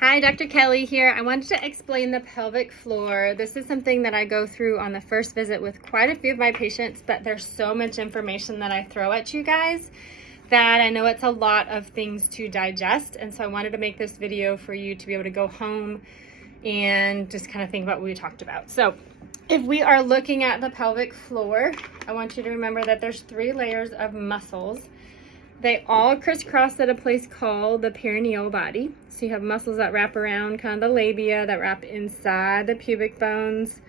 Hi, Dr. Kelly here. I wanted to explain the pelvic floor. This is something that I go through on the first visit with quite a few of my patients, but there's so much information that I throw at you guys that I know it's a lot of things to digest. And so I wanted to make this video for you to be able to go home and just kind of think about what we talked about. So if we are looking at the pelvic floor, I want you to remember that there's 3 layers of muscles. They all crisscross at a place called the perineal body. So you have muscles that wrap around kind of the labia, that wrap inside the pubic bones,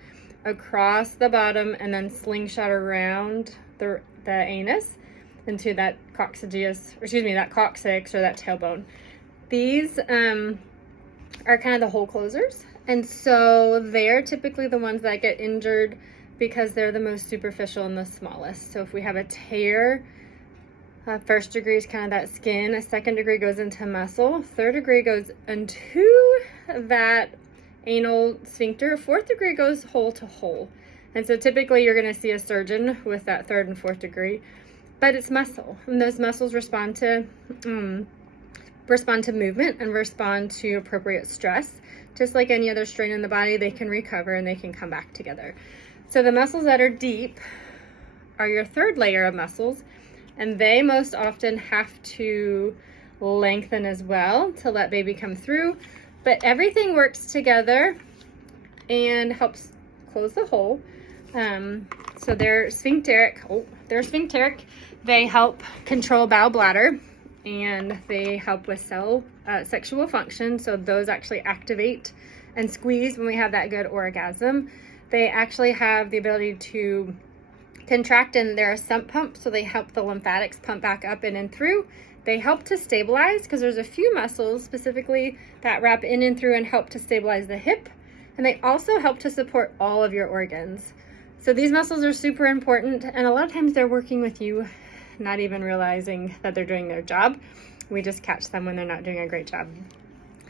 across the bottom, and then slingshot around the anus into that coccyx or that tailbone. These are kind of the hole closers. And so they're typically the ones that get injured because they're the most superficial and the smallest. So if we have a tear, first degree is kind of that skin, a second degree goes into muscle, third degree goes into that anal sphincter, fourth degree goes hole to hole. And so typically you're going to see a surgeon with that third and fourth degree, but it's muscle, and those muscles respond to movement and respond to appropriate stress. Just like any other strain in the body, they can recover and they can come back together. So the muscles that are deep are your third layer of muscles, and they most often have to lengthen as well to let baby come through. But everything works together and helps close the hole. So they're sphincteric. They help control bowel bladder, and they help with sexual function. So those actually activate and squeeze when we have that good orgasm. They actually have the ability to contract, and they're a sump pump, so they help the lymphatics pump back up in and through. They help to stabilize because there's a few muscles specifically that wrap in and through and help to stabilize the hip, and they also help to support all of your organs. So these muscles are super important, and a lot of times they're working with you, not even realizing that they're doing their job. We just catch them when they're not doing a great job.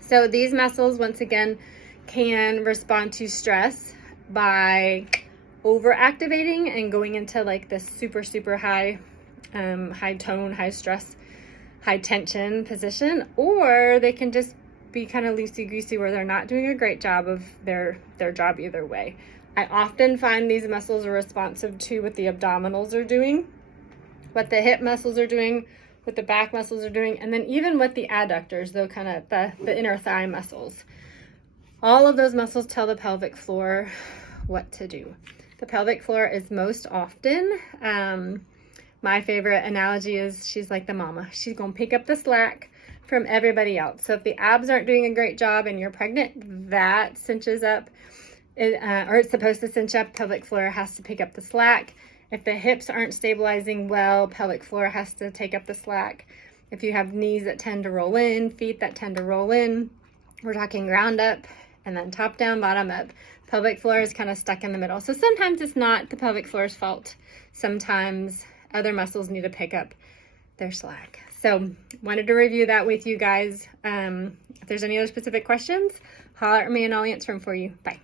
So these muscles, once again, can respond to stress by overactivating and going into like this super high tone, high stress, high tension position, or they can just be kind of loosey-goosey where they're not doing a great job of their job either way. I often find these muscles are responsive to what the abdominals are doing, what the hip muscles are doing, what the back muscles are doing, and then even what the adductors, though, kind of the inner thigh muscles. All of those muscles tell the pelvic floor what to do. The pelvic floor is most often, my favorite analogy is she's like the mama. She's going to pick up the slack from everybody else. So if the abs aren't doing a great job and you're pregnant, that cinches up, or it's supposed to cinch up. Pelvic floor has to pick up the slack. If the hips aren't stabilizing well, pelvic floor has to take up the slack. If you have knees that tend to roll in, feet that tend to roll in, we're talking ground up and then top down, bottom up. Pelvic floor is kind of stuck in the middle. So sometimes it's not the pelvic floor's fault. Sometimes other muscles need to pick up their slack. So wanted to review that with you guys. If there's any other specific questions, holler at me and I'll answer them for you. Bye.